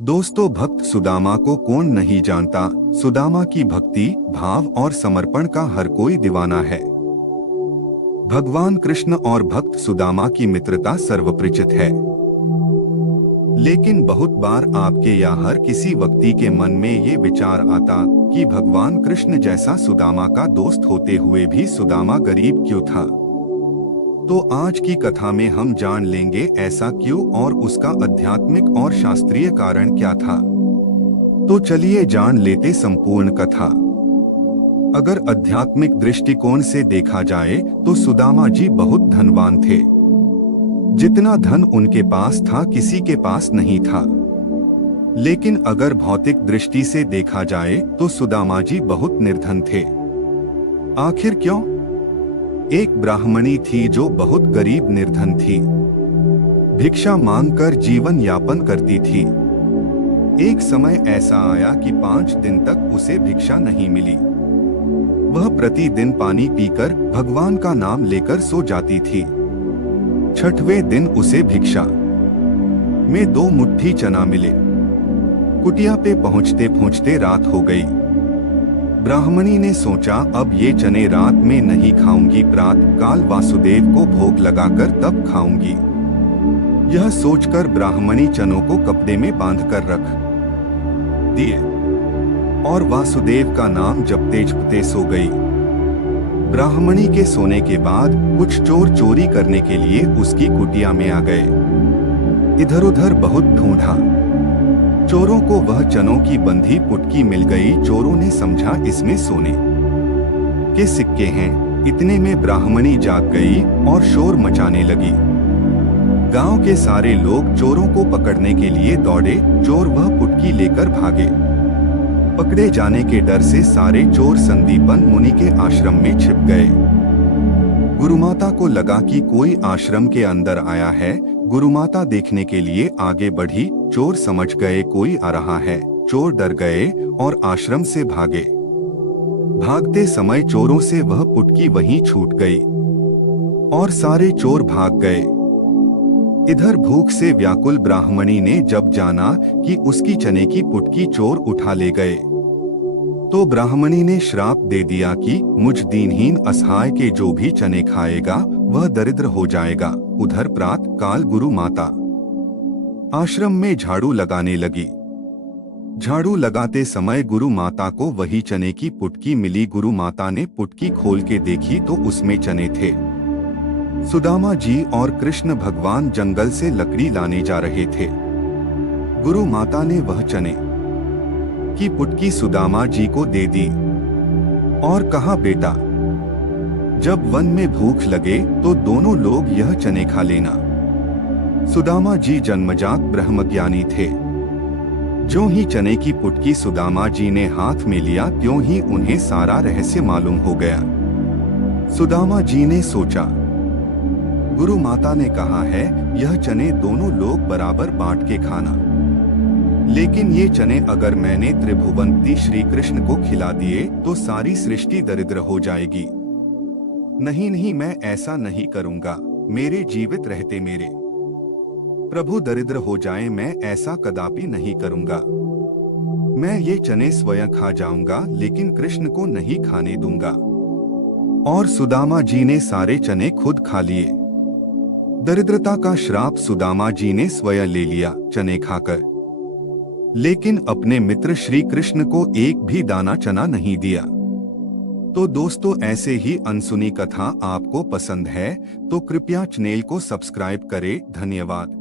दोस्तों, भक्त सुदामा को कौन नहीं जानता। सुदामा की भक्ति, भाव और समर्पण का हर कोई दीवाना है। भगवान कृष्ण और भक्त सुदामा की मित्रता सर्वपरिचित है। लेकिन बहुत बार आपके या हर किसी व्यक्ति के मन में ये विचार आता कि भगवान कृष्ण जैसा सुदामा का दोस्त होते हुए भी सुदामा गरीब क्यों था। तो आज की कथा में हम जान लेंगे ऐसा क्यों और उसका आध्यात्मिक और शास्त्रीय कारण क्या था। तो चलिए जान लेते संपूर्ण कथा। अगर आध्यात्मिक दृष्टिकोण से देखा जाए तो सुदामा जी बहुत धनवान थे। जितना धन उनके पास था किसी के पास नहीं था। लेकिन अगर भौतिक दृष्टि से देखा जाए तो सुदामा जी बहुत निर्धन थे। आखिर क्यों? एक ब्राह्मणी थी जो बहुत गरीब निर्धन थी। भिक्षा मांगकर जीवन यापन करती थी। एक समय ऐसा आया कि 5 दिन तक उसे भिक्षा नहीं मिली। वह प्रतिदिन पानी पीकर भगवान का नाम लेकर सो जाती थी। 6वें दिन उसे भिक्षा में 2 मुट्ठी चना मिले। कुटिया पे पहुँचते पहुँचते रात हो गई। ब्राह्मणी ने सोचा अब ये चने रात में नहीं खाऊंगी, प्रातः काल वासुदेव को भोग लगाकर तब खाऊंगी। यह सोचकर ब्राह्मणी चनों को कपड़े में बांधकर रख दिए और वासुदेव का नाम जपते जपते सो गई। ब्राह्मणी के सोने के बाद कुछ चोर चोरी करने के लिए उसकी कुटिया में आ गए। इधर उधर बहुत ढूंढा। चोरों को वह चनों की बंधी पुटकी मिल गई। चोरों ने समझा इसमें सोने के सिक्के हैं। इतने में ब्राह्मणी जाग गई और शोर मचाने लगी। गांव के सारे लोग चोरों को पकड़ने के लिए दौड़े। चोर वह पुटकी लेकर भागे। पकड़े जाने के डर से सारे चोर संदीपन मुनि के आश्रम में छिप गए। गुरुमाता को लगा कि कोई आश्रम के अंदर आया है। गुरुमाता देखने के लिए आगे बढ़ी। चोर समझ गए कोई आ रहा है। चोर डर गए और आश्रम से भागे। भागते समय चोरों से वह पुटकी वहीं छूट गई और सारे चोर भाग गए। इधर भूख से व्याकुल ब्राह्मणी ने जब जाना कि उसकी चने की पुटकी चोर उठा ले गए तो ब्राह्मणी ने श्राप दे दिया कि मुझ दीनहीन असहाय के जो भी चने खाएगा वह दरिद्र हो जाएगा। उधर प्रातः काल गुरु माता आश्रम में झाड़ू लगाने लगी। झाड़ू लगाते समय गुरु माता को वही चने की पुटकी मिली। गुरु माता ने पुटकी खोल के देखी तो उसमें चने थे। सुदामा जी और कृष्ण भगवान जंगल से लकड़ी लाने जा रहे थे। गुरु माता ने वह चने की पुटकी सुदामा जी को दे दी और कहा, बेटा, जब वन में भूख लगे तो दोनों लोग यह चने खा लेना। सुदामा जी जन्मजात ब्रह्मज्ञानी थे। ज्यों ही चने की पुटकी सुदामा जी ने हाथ में लिया त्यों ही उन्हें सारा रहस्य मालूम हो गया। सुदामा जी ने सोचा, गुरु माता ने कहा है यह चने दोनों लोग बराबर बांट के खाना। लेकिन ये चने अगर मैंने त्रिभुवनपति श्री कृष्ण को खिला दिए तो सारी सृष्टि दरिद्र हो जाएगी। नहीं नहीं, मैं ऐसा नहीं करूंगा। मेरे जीवित रहते मेरे प्रभु दरिद्र हो जाए, मैं ऐसा कदापि नहीं करूंगा। मैं ये चने स्वयं खा जाऊंगा लेकिन कृष्ण को नहीं खाने दूंगा। और सुदामा जी ने सारे चने खुद खा लिए। दरिद्रता का श्राप सुदामा जी ने स्वयं ले लिया चने खाकर, लेकिन अपने मित्र श्री कृष्ण को एक भी दाना चना नहीं दिया। तो दोस्तों, ऐसे ही अनसुनी कथा आपको पसंद है तो कृपया चैनल को सब्सक्राइब करें। धन्यवाद।